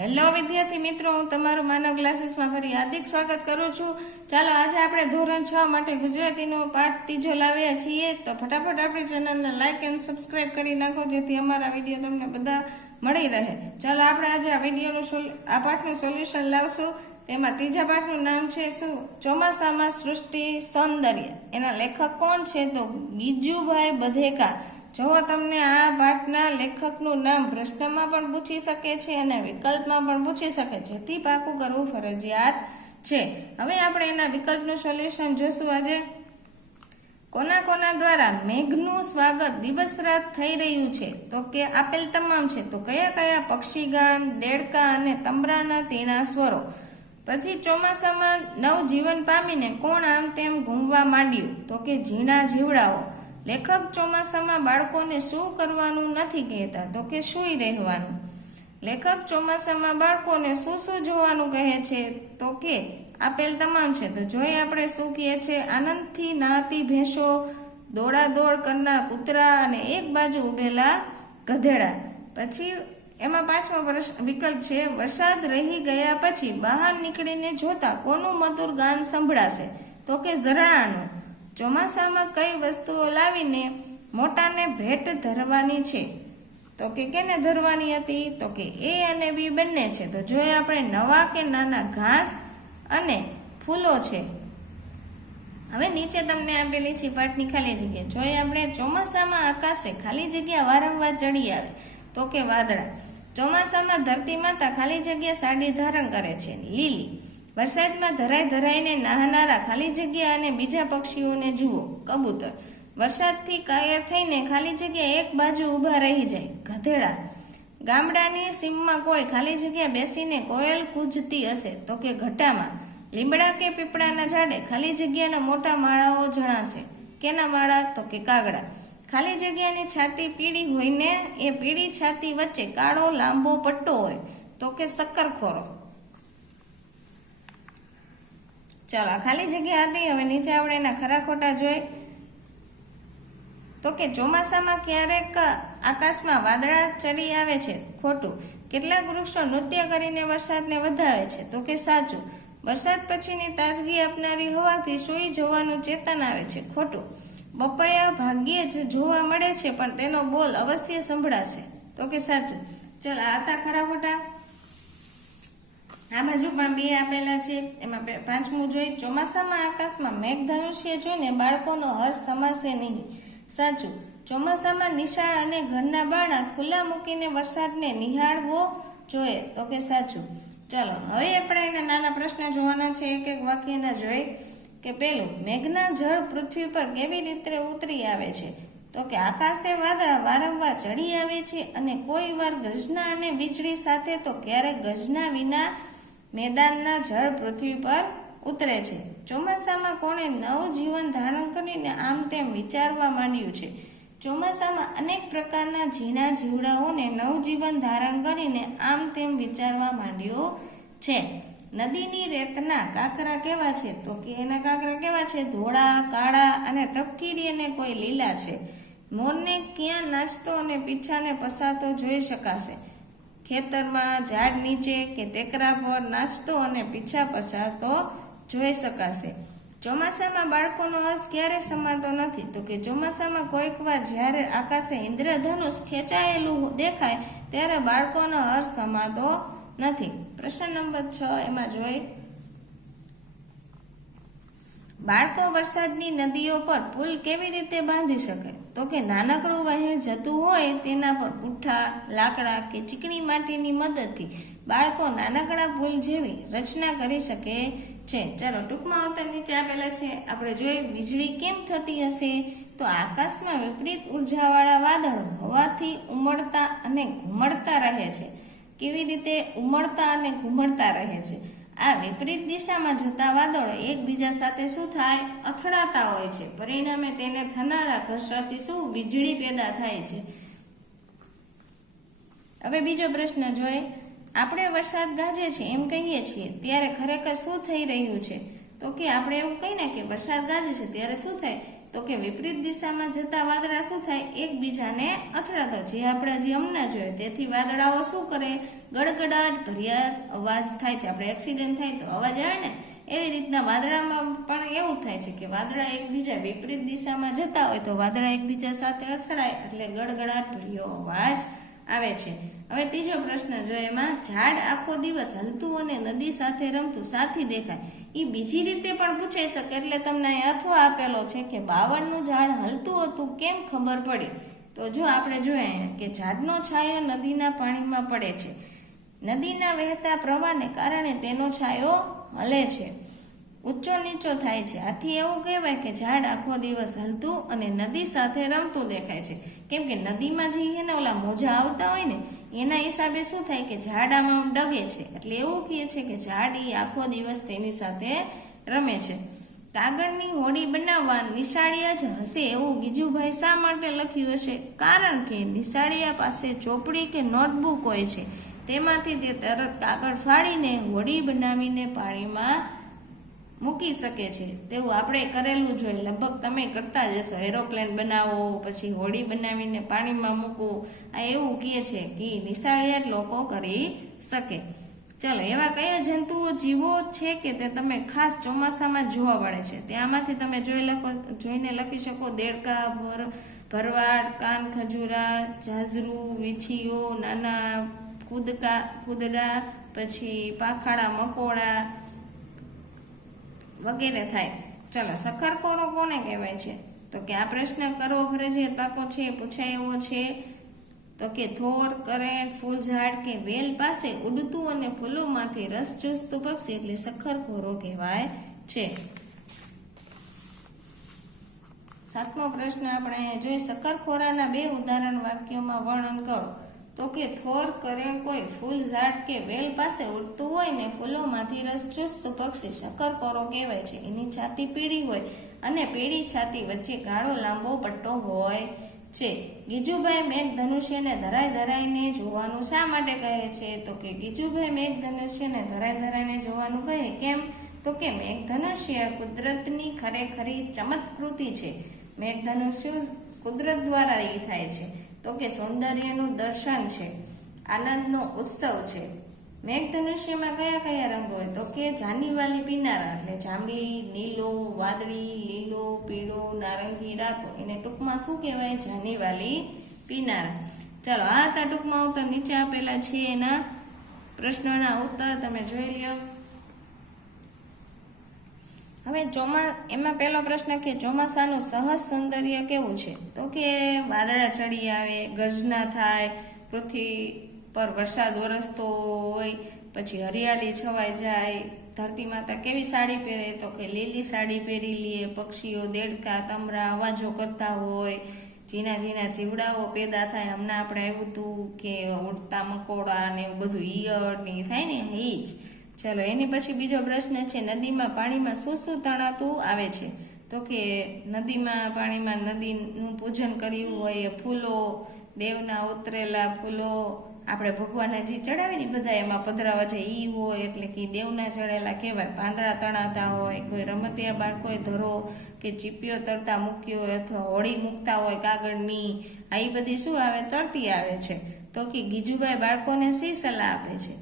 Hello વિદ્યાર્થી મિત્રો, હું તમારું માનવ ક્લાસીસમાં ફરી હાર્દિક સ્વાગત કરું છું. ચાલો આજે આપણે ધોરણ 6 માટે ગુજરાતીનો પાઠ 3 લાવ્યા છીએ. તો ફટાફટ આપણી ચેનલને લાઈક એન્ડ સબસ્ક્રાઇબ કરી નાખો જેથી અમારા વિડીયો તમને બધા મળી રહે. ચાલો આપણે આજે આ વિડીયોનું આ પાઠનું સોલ્યુશન લાવશું. તેમાં ત્રીજા પાઠનું નામ છે શું? ચોમાસામાં સૃષ્ટિ સૌંદર્ય. એના લેખક કોણ છે? તો ગીજુભાઈ બધેકા. જો તમને આ પાઠના લેખકનું નામ પ્રશ્નમાં પણ પૂછી શકે છે અને વિકલ્પમાં પણ પૂછી શકે છે, તેથી પાકું કરવું ફરજિયાત છે. હવે આપણે એના વિકલ્પનું સોલ્યુશન જોશું. આજે કોના કોના દ્વારા મેઘનું સ્વાગત દિવસ રાત થઈ રહ્યું છે? તો કે આપેલ તમામ છે. તો કયા કયા? પક્ષીગાન, દેડકા અને તંબરાના તીણા સ્વરો. પછી ચોમાસામાં નવજીવન પામીને કોણ આમ તેમ ઘૂમવા માંડ્યું? તો કે ઝીણા જીવડાઓ. લેખક ચોમાસામાં બાળકોને શું કરવાનું નથી કહેતા? તો કે સૂઈ રહેવાનું. લેખક ચોમાસામાં બાળકોને શું શું જોવાનું કહે છે? તો કે આપેલ તમામ છે. તો જોઈએ આપણે શું કહે છે. આનંદથી નાહતી ભેંસો, દોડાદોડ કરનાર કૂતરા અને એક બાજુ ઉભેલા ગધેડા. પછી એમાં પાંચમો વિકલ્પ છે વરસાદ રહી ગયા પછી બહાર નીકળીને જોતા કોનું મધુર ગાન સંભળાશે? તો કે ઝરણાનું. ચોમાસામાં કઈ વસ્તુઓ લાવીને મોટાને ભેટ ધરવાની છે? તો કે કેને ધરવાની હતી? તો કે એ અને બી બંને છે. તો જોઈએ આપણે નવા કે નાના ઘાસ અને ફૂલો છે. હવે નીચે તમને આપેલી છે પાઠની ખાલી જગ્યા. જોઈએ આપણે ચોમાસામાં આકાશે ખાલી જગ્યા વારંવાર ચડી આવે? તો કે વાદળા. ચોમાસામાં ધરતી માતા ખાલી જગ્યા સાડી ધારણ કરે છે? લીલી. વરસાદમાં ધરાઈને નાહનારા ખાલી જગ્યા અને બીજા પક્ષીઓને જુઓ? કબૂતર. વરસાદથી કાયર થઈને ખાલી જગ્યા એક બાજુ ઊભા રહી જાય? ગધેડા. ગામડાની સીમમાં કોઈ ખાલી જગ્યા બેસીને કોયલ કૂજતી હશે? તો કે ઘટામાં. લીમડા કે પીપળાના ઝાડે ખાલી જગ્યાના મોટા માળાઓ જણાશે? કેના માળા? તો કે કાગડા. ખાલી જગ્યાની છાતી પીળી હોય ને એ પીળી છાતી વચ્ચે કાળો લાંબો પટ્ટો હોય? તો કે શક્કરખોરો. ચાલો ખાલી જગ્યા હતી. હવે નીચે આપણે એના ખરા ખોટા જોઈ. તો કે ચોમાસામાં ક્યારેક આકાશમાં વાદળા ચડી આવે છે? ખોટું. કેટલાક વૃક્ષો નૃત્ય કરીને વરસાદને વધાવે છે? તો કે સાચું. વરસાદ પછીની તાજગી આપનારી હોવાથી સૂઈ જવાનું ચેતન આવે છે? ખોટું. બપૈયા ભાગ્યે જ જોવા મળે છે પણ તેનો બોલ અવશ્ય સંભળાશે? તો કે સાચું. ચાલો આ હતા ખરા ખોટા. આ બાજુ પણ બે આપેલા છે. એમાં પાંચમું જોઈ. ચોમાસામાં આકાશમાં મેઘધનુષ્ય જોઈને બાળકોનો હર્ષ સમાશે નહીં? સાચું. ચોમાસામાં નિશાળ અને ઘરના બારણા ખુલ્લા મૂકીને વરસાદને નિહાળવો જોઈએ? તો કે સાચું. ચાલો હવે આપણે એના નાના પ્રશ્ન જોવાના છે. એક એક વાક્યના જોઈ. કે પેલું, મેઘના જળ પૃથ્વી પર કેવી રીતે ઉતરી આવે છે? તો કે આકાશે વાદળા વારંવાર ચડી આવે છે અને કોઈ વાર ગર્જના અને વીજળી સાથે તો ક્યારેક ગર્જના વિના મેદાનના જળ પૃથ્વી પર ઉતરે છે? ચોમાસામાં કોણે નવું જીવન ધારણ કરીને આમ તેમ વિચારવા માંડ્યું છે? ચોમાસામાં અનેક પ્રકારના ઝીણા જીવડાઓને નવજીવન ધારણ કરીને આમ તેમ વિચારવા માંડ્યો છે? નદીની રેતના કાંકરા કેવા છે? તો કે એના કાંકરા કેવા છે? ધોળા, કાળા અને તપકીરી અને કોઈ લીલા છે? મોરને ક્યાં નાચતો અને પીછાને પસાતો જોઈ શકાશે? ખેતરમાં, ઝાડ નીચે કે ટેકરા પર નાચતો અને પીછા પસાતો જોઈ શકાશે? ચોમાસામાં બાળકોનો હર્ષ ક્યારે સમાતો નથી? તો કે ચોમાસામાં કોઈક વાર જ્યારે આકાશે ઇન્દ્રધનુષ ખેંચાયેલું દેખાય ત્યારે બાળકોનો હર્ષ સમાતો નથી. પ્રશ્ન નંબર 6 એમાં જોઈ. બાળકો વરસાદની નદીઓ પર પુલ કેવી રીતે બાંધી શકે? તો કે નાનકડું વહેણ જતું હોય તેના પર પૂઠા, લાકડા કે ચીકણી માટીની મદદથી બાળકો નાનકડા પુલ જેવી રચના કરી શકે છે. ચાલો ટૂંકમાં આવતા નીચે આપેલા છે. આપણે જોઈએ વીજળી કેમ થતી હશે? તો આકાશમાં વિપરીત ઉર્જાવાળા વાદળો હવાથી ઉમળતા અને ઘૂમડતા રહે છે. કેવી રીતે? ઉમળતા અને ઘૂમડતા રહે છે. આ વિપરીત દિશામાં જતા વાદળો એકબીજા સાથે શું થાય? અથડાતા હોય છે. પરિણામે તેને થનારા ઘર્ષણથી શું? વીજળી પેદા થાય છે. હવે બીજો પ્રશ્ન જોઈએ. આપણે વરસાદ ગાજે છે એમ કહીએ છીએ ત્યારે ખરેખર શું થઈ રહ્યું છે? તો કે આપણે એવું કહીને કે વરસાદ ગાજે છે ત્યારે શું થાય? તો કે વિપરીત દિશામાં જતા વાદળા શું થાય, એકબીજાને અથડાતો, જે આપણે હજી હમણાં જોયું. તેથી વાદળાઓ શું કરે, ગડગડાટ ભર્યા અવાજ થાય છે. આપણે એક્સિડન્ટ થાય તો અવાજ આવે ને, એવી રીતના વાદળામાં પણ એવું થાય છે કે વાદળા એકબીજા વિપરીત દિશામાં જતા હોય તો વાદળા એકબીજા સાથે અથડાય એટલે ગડગડાટ ભર્યો અવાજ આવે છે. હવે ત્રીજો પ્રશ્ન જો એમાં, ઝાડ આખો દિવસ હલતું અને નદી સાથે રમતું સાથી દેખાય. એ બીજી રીતે પણ પૂછાઈ શકે, એટલે તમને અહીં અથવા આપેલો છે કે 52નું ઝાડ હલતું હતું કેમ ખબર પડી. તો જો આપણે જોઈએ કે ઝાડનો છાંયો નદીના પાણીમાં પડે છે. નદીના વહેતા પ્રવાહને કારણે તેનો છાંયો હલે છે, ઊંચો નીચો થાય છે. આથી એવું કહેવાય કે ઝાડ આખો દિવસ હલતું અને નદી સાથે રમતું દેખાય છે. કેમ કે નદીમાં જે એને ઓલા મોજા આવતા હોય ને એના હિસાબે શું થાય કે ઝાડ આમાં ડગે છે, એટલે એવું કહે છે કે ઝાડ એ આખો દિવસ તેની સાથે રમે છે. કાગળની હોડી બનાવવા નિશાળિયા જ હશે એવું ગીજુભાઈ શા માટે લખ્યું હશે? કારણ કે નિશાળિયા પાસે ચોપડી કે નોટબુક હોય છે, તેમાંથી તે તરત કાગળ ફાડીને હોડી બનાવીને પાણીમાં મૂકી શકે છે. તેવું આપણે કરેલું જોઈએ, લગભગ તમે કરતા જ હશો. એરોપ્લેન બનાવો, પછી હોડી બનાવીને પાણીમાં મૂકો, આ એવું કહે છે કે નિશાળિયા જ લોકો કરી શકે. ચલો, એવા કયા જંતુઓ જીવો છે કે તે તમે ખાસ ચોમાસામાં જોવા મળે છે? ત્યાંમાંથી તમે જોઈને લખી શકો. દેડકા, ભરવાડ, કાન ખજૂરા, ઝાઝરું, વીછીઓ, નાના કૂદડા, પછી પાંખાડા મકોડા વગેરે થાય. ચલો, સખરખોરો કોને કહેવાય છે? તો કે આ પ્રશ્ન કરવો ફરજિયાત પાકો છે, પૂછાય એવો છે. તો કે થોર, કરેણ, ફૂલઝાડ કે વેલ પાસે ઉડતું અને ફૂલોમાંથી રસ ચૂસતું પક્ષી એટલે સખરખોરો કહેવાય છે. 7મો પ્રશ્ન આપણે જોઈ, સખરખોરાના 2 ઉદાહરણ વાક્યોમાં વર્ણન કરો. તો કે થોર, કરેણ કોઈ ફૂલઝાડ કે વેલ પાસે ઉડતું હોય ને ફૂલોમાંથી રસ ચૂસતું પક્ષી સખરખોરો કહેવાય છે. એની છાતી પીળી હોય અને પીળી છાતી વચ્ચે ગાળો લાંબો પટ્ટો હોય છે. ગીજુભાઈ મેઘધનુષ્યને ધરાઈને જોવાનું શા માટે કહે છે? તો કે ગીજુભાઈ મેઘધનુષ્યને ધરાઈને જોવાનું કહે કેમ? તો કે મેઘધનુષ્ય કુદરતની ખરેખરી ચમત્કૃતિ છે. મેઘધનુષ્ય કુદરત દ્વારા એ થાય છે. તો કે સૌંદર્યનું દર્શન છે, આનંદનો ઉત્સવ છે. મેઘધનુષ્યમાં કયા કયા રંગો હોય? તો કે જાનીવાલી પીનારા એટલે જાંબલી, નીલો, વાદળી, લીલો, પીળો, નારંગી રાતો, એને ટૂંકમાં શું કહેવાય? જાનીવાલી પીનારા. ચાલો, આ હતા ટૂંકમાં ઉત્તર. નીચે આપેલા છે એના પ્રશ્નોના ઉત્તર તમે જોઈ લ્યો. હવે એમાં પહેલો પ્રશ્ન કે ચોમાસાનું સહજ સૌંદર્ય કેવું છે? તો કે વાદળા ચડી આવે, ગર્જના થાય, પૃથ્વી પર વરસાદ વરસતો હોય, પછી હરિયાળી છવાઈ જાય, ધરતી માતા કેવી સાડી પહેરે? તો કે લીલી સાડી પહેરી લે, પક્ષીઓ દેડકા તમરા અવાજો કરતા હોય, ઝીણા ઝીણા જીવડાઓ પેદા થાય. હમણાં આપણે આવ્યું હતું કે ઉડતા મકોડા ને એવું બધું ઈયળ ને થાય ને એ જ. ચલો, એની પછી બીજો પ્રશ્ન છે, નદીમાં પાણીમાં શું શું તણાતું આવે છે? તો કે નદીમાં પાણીમાં નદીનું પૂજન કર્યું હોય, ફૂલો, દેવના ઉતરેલા ફૂલો, આપણે ભગવાનને જે ચડાવે ને બધા એમાં પધરાવા જાય ઈ હોય એટલે કે દેવના ચડેલા કહેવાય. પાંદડા તણાતા હોય, કોઈ રમતિયા બાળકોએ ધરો કે ચીપિયો તરતા મૂક્યો હોય, અથવા હોળી મૂકતા હોય કાગળની, આ બધી શું આવે? તરતી આવે છે. તો કે ગીજુભાઈ બાળકોને શી સલાહ આપે છે?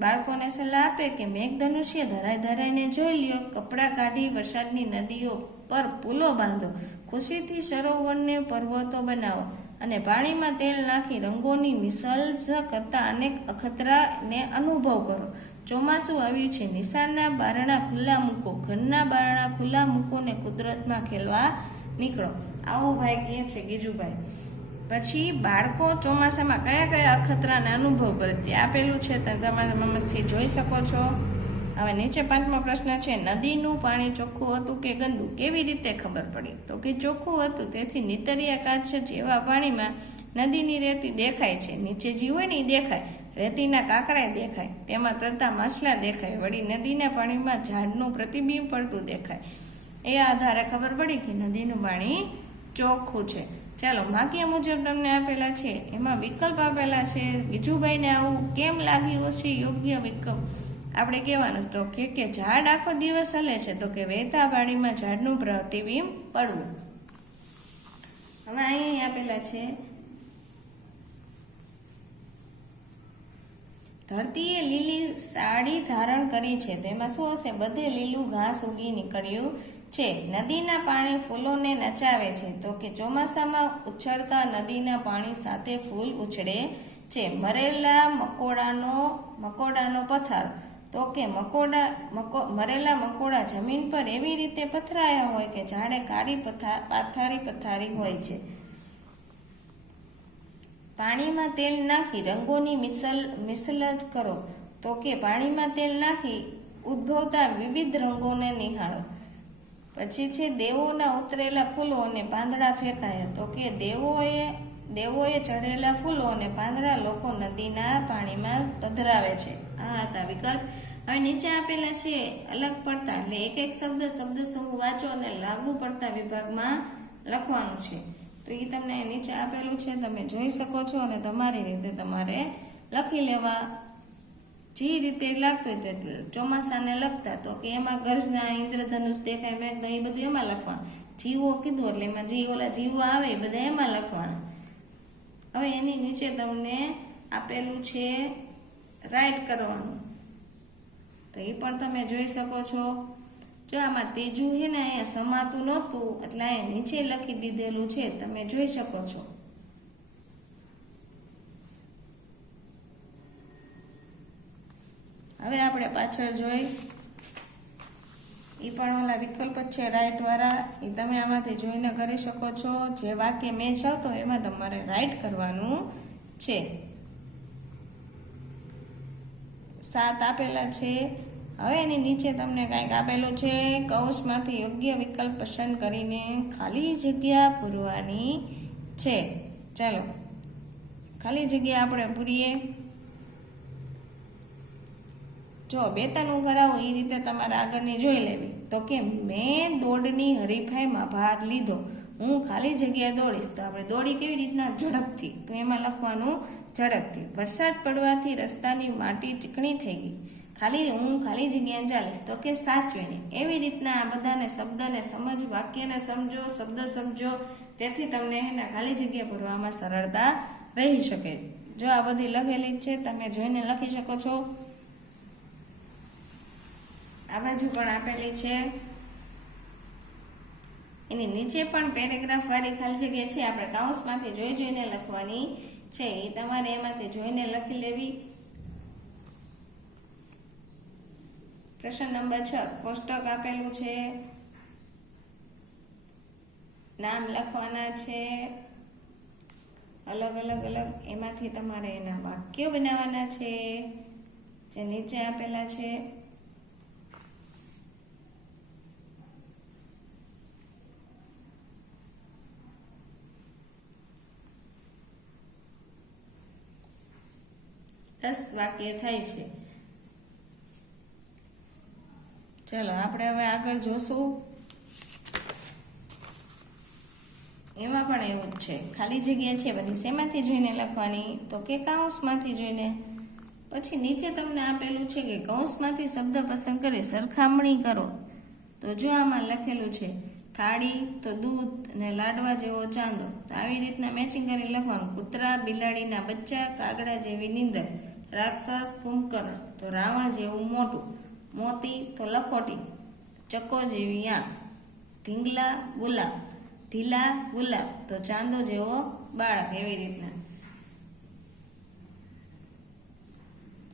બાળકોને સલાહ આપે કે મેઘધનુષ્ય ધરાઈને જોઈ લ્યો, કપડાં કાઢી વરસાદની નદીઓ પર પુલો બાંધો, ખુશીથી સરોવરને પર્વતો બનાવો અને પાણીમાં તેલ નાખી રંગોની વિસર્જ કરતા અનેક અખતરાને અનુભવ કરો. ચોમાસું આવ્યું છે, નિશાળના બારણા ખુલ્લા મૂકો, ઘરના બારણા ખુલ્લા મૂકો ને કુદરતમાં ખેલવા નીકળો. આવું ભાઈ કહે છે ગીજુભાઈ. પછી બાળકો ચોમાસામાં કયા કયા અખતરાને અનુભવ કરે તે આપેલું છે, તમારા મમ્મીથી જોઈ શકો છો. હવે નીચે 5મો પ્રશ્ન છે, નદીનું પાણી ચોખ્ખું હતું કે ગંદુ? કેવી રીતે ખબર પડી? તો કે ચોખ્ખું હતું, તેથી નીતરિયા કાચ જેવા પાણીમાં નદીની રેતી દેખાય છે. નીચે જે હોય ને એ દેખાય, રેતીના કાંકરા દેખાય, તેમાં તરતા માછલા દેખાય, વળી નદીના પાણીમાં ઝાડનું પ્રતિબિંબ પડતું દેખાય. એ આધારે ખબર પડી કે નદીનું પાણી ચોખ્ખું છે. ચાલો, વાક્ય મુજબ તમને આપેલા છે, એમાં વિકલ્પ આપેલા છે. ગીજુભાઈને આવું કેમ લાગ્યું હશે? યોગ્ય વિકલ્પ આપણે કહેવાનું. તો કે ઝાડ આખો દિવસ હલે છે, તો કે વહેતા પાણીમાં ઝાડનું પ્રતિબિંબ પડવું. હવે અહીં આપેલા છે ધરતીએ લીલી સાડી ધારણ કરી છે, તેમાં શું હશે? બધે લીલું ઘાસ ઉગી નીકળ્યું છે. નદીના પાણી ફૂલોને નચાવે છે, તો કે ચોમાસામાં ઉછળતા નદીના પાણી સાથે ફૂલ ઉછળે છે. મરેલા મકોડાનો પથાર, તો કે મરેલા મકોડા જમીન પર એવી રીતે પથરાયા હોય કે જાણે કાળી પથારી હોય છે. પાણીમાં તેલ નાખી રંગોની મિસલજ કરો, તો કે પાણીમાં તેલ નાખી ઉદ્ભવતા વિવિધ રંગોને નિહાળો. પછી છે દેવોના ઉતરેલા ફૂલો અને પાંદડા ફેંકાયા, તો કે દેવોએ ચઢેલા ફૂલો અને પાંદડા લોકો નદીના પાણીમાં પધરાવે છે. આ હતા વિકલ્પ. હવે નીચે આપેલા છે અલગ પડતા, એટલે એક એક શબ્દ સમૂહ વાંચો અને લાગુ પડતા વિભાગમાં લખવાનું છે. તો એ તમને નીચે આપેલું છે, તમે જોઈ શકો છો અને તમારી રીતે તમારે લખી લેવા. જે રીતે લાગતું હોય ચોમાસાને લખતા, તો કે એમાં ગર્જના, ઇન્દ્રધનુષ દેખાય, મેઘ, એ બધું એમાં લખવાનું. જીવો કીધું એટલે એમાં જીવો આવે એ બધા એમાં લખવાના. હવે એની નીચે તમને આપેલું છે રાઈટ કરવાનું, તો એ પણ તમે જોઈ શકો છો. જો આમાં ત્રીજું છે ને અહીંયા સમાતું નહોતું એટલે અહીંયા નીચે લખી દીધેલું છે, તમે જોઈ શકો છો. હવે આપણે પાછળ જોઈ, એ પણ ઓલા વિકલ્પ જ છે રાઈટ વાળા, એ તમે આમાંથી જોઈને કરી શકો છો. જે વાક્ય મેચ આવતો એમાં તમારે રાઈટ કરવાનું છે. 7 આપેલા છે. હવે એની નીચે તમને કંઈક આપેલું છે, કૌંસમાંથી યોગ્ય વિકલ્પ પસંદ કરીને ખાલી જગ્યા પૂરવાની છે. ચાલો ખાલી જગ્યા આપણે પૂરીએ. જો 2-3 ઉઘરાવો એ રીતે તમારે આગળની જોઈ લેવી. તો કે મેં દોડની હરીફાઈમાં ભાગ લીધો, હું ખાલી જગ્યા દોડીશ. તો આપણે દોડી કેવી રીતના? ઝડપથી. તો એમાં લખવાનું ઝડપથી. વરસાદ પડવાથી રસ્તાની માટી ચીકણી થઈ ગઈ, હું ખાલી જગ્યા ચાલીશ. તો કે સાચવીને. એવી રીતના આ બધાને શબ્દને સમજ, વાક્યને સમજો, શબ્દ સમજો, તેથી તમને એના ખાલી જગ્યા ભરવામાં સરળતા રહી શકે. જો આ બધી લખેલી છે, તમે જોઈને લખી શકો છો. આ બાજુ પણ આપેલી છે, એની નીચે પણ પેરેગ્રાફ વાળી ખાલી જગ્યા છે, આપણે કૌંસમાંથી જોઈને લખવાની છે. એ તમારે એમાંથી જોઈને લખી લેવી. પ્રશ્ન નંબર 6, કોષ્ટક આપેલું છે, નામ લખવાના છે અલગ એમાંથી તમારે એના વાક્યો બનાવવાના છે જે નીચે આપેલા છે. દસ વાક્ય થાય છે. ચલો આપણે હવે આગળ જોશું. એમાં પણ એવું જ છે, ખાલી જગ્યા છે બધી શેમાંથી જોઈને લખવાની? તો કે કૌંસમાંથી જોઈને. પછી નીચે તમને આપેલું છે કે કૌંસમાંથી શબ્દ પસંદ કરી સરખામણી કરો. તો જો આમાં લખેલું છે થાળી તો દૂધ અને લાડવા જેવો ચાંદો, તો આવી રીતના મેચિંગ કરી લખવાનું. કૂતરા બિલાડીના બચ્ચા, કાગડા જેવી નીંદર, રાક્ષસ કુંભકર્ણ તો રાવણ જેવું મોટું, મોતી તો લખોટી, ચકો જેવી આંખ, ઢીંગલા ગુલાબ તો ચાંદો જેવો બાળક. એવી રીતના.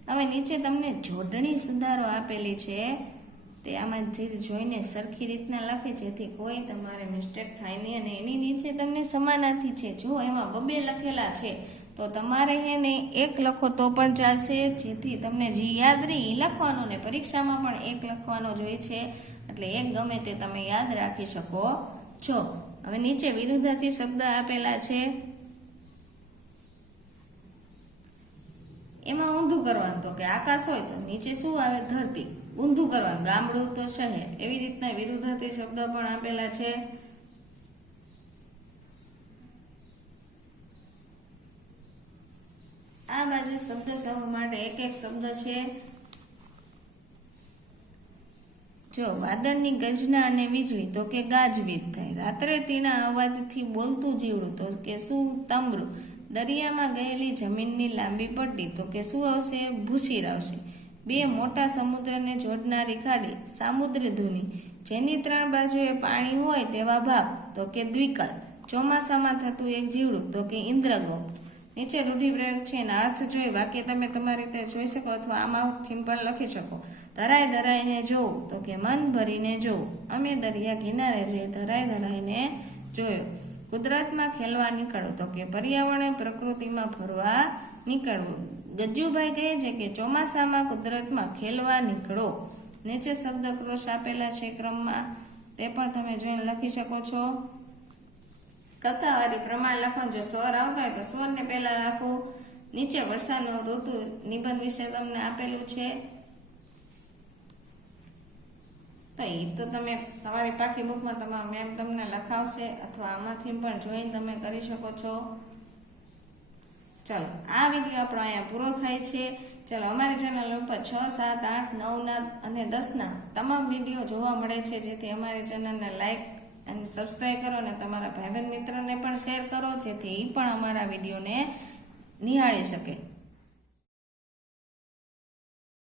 હવે નીચે તમને જોડણી સુધારો આપેલી છે, તે આમાં જોઈને સરખી રીતના લખે જેથી કોઈ તમારે મિસ્ટેક થાય નહીં. અને એની નીચે તમને સમાનાર્થી છે, જો એમાં 2 લખેલા છે તો તમારે એને 1 લખો તો પણ ચાલશે, જેથી તમને જે યાદ રહે એ લખવાનું, ને પરીક્ષામાં પણ 1 લખવાનો જ હોય છે, એટલે 1 ગમે તે તમે યાદ રાખી શકો છો. હવે નીચે વિરુદ્ધાર્થી શબ્દ આપેલા છે, એમાં ઊંધું કરવાનું. તો કે આકાશ હોય તો નીચે શું આવે? ધરતી. ઊંધું કરવાનું. ગામડું તો શહેર. એવી રીતના વિરુદ્ધાર્થી શબ્દ પણ આપેલા છે. આ બાજુ શબ્દ સમૂહ માટે 1 શબ્દ છે. જો વાદળની ગર્જના અને વીજળી તો કે ગાજવીજ થાય. રાત્રે તીણા અવાજથી બોલતું જીવડું તો કે શું તમરું. દરિયામાં ગયેલી જમીનની લાંબી પટ્ટી તો કે શું આવશે ભૂશીર આવશે. બે મોટા સમુદ્રને જોડનારી ખાડી સામુદ્રધુની જેની 3 બાજુએ પાણી હોય તેવા ભાગ તો કે દ્વિકાલ. ચોમાસામાં થતું એક જીવડું તો કે ઇન્દ્રગોપ. નીચે રૂઢિપ્રયોગ છે એના અર્થ જોઈ વાક્ય તમે તમારી રીતે જોઈ શકો અથવા આમાંથી પણ લખી શકો. ધરાય ધરાઈને જોવું તો કે મન ભરીને જોવું. અમે દરિયા કિનારે જઈ ધરાય ધરાઈને જોયો. કુદરતમાં ખેલવા નીકળો તો કે પર્યાવરણ પ્રકૃતિમાં ફરવા નીકળવું. ગજ્જુભાઈ કહે છે કે ચોમાસામાં કુદરતમાં ખેલવા નીકળો. નીચે શબ્દકોશ આપેલા છે ક્રમમાં, તે પણ તમે જોઈને લખી શકો છો. કકાવારી પ્રમાણ લખો. જો સ્વર આવતા હોય તો સ્વરને પહેલા રાખો. નીચે વર્ષાનો ઋતુ નિબંધ વિશે તમને આપેલું છે, તો એ તો તમે તમારી પાકી બુકમાં તમારા મેમ તમને લખાવશે અથવા આમાંથી પણ જોઈને તમે કરી શકો છો. ચાલો આ વિડીયો આપણો અહીંયા પૂરો થાય છે. ચાલો અમારી ચેનલ ઉપર 6, 7, 8, 9 અને 10 તમામ વિડીયો જોવા મળે છે, જેથી અમારી ચેનલને લાઈક અને સબસ્ક્રાઈબ કરો અને તમારા ભાઈ બહેન મિત્રને પણ શેર કરો, જેથી એ પણ અમારા વિડીયોને નિહાળી શકે.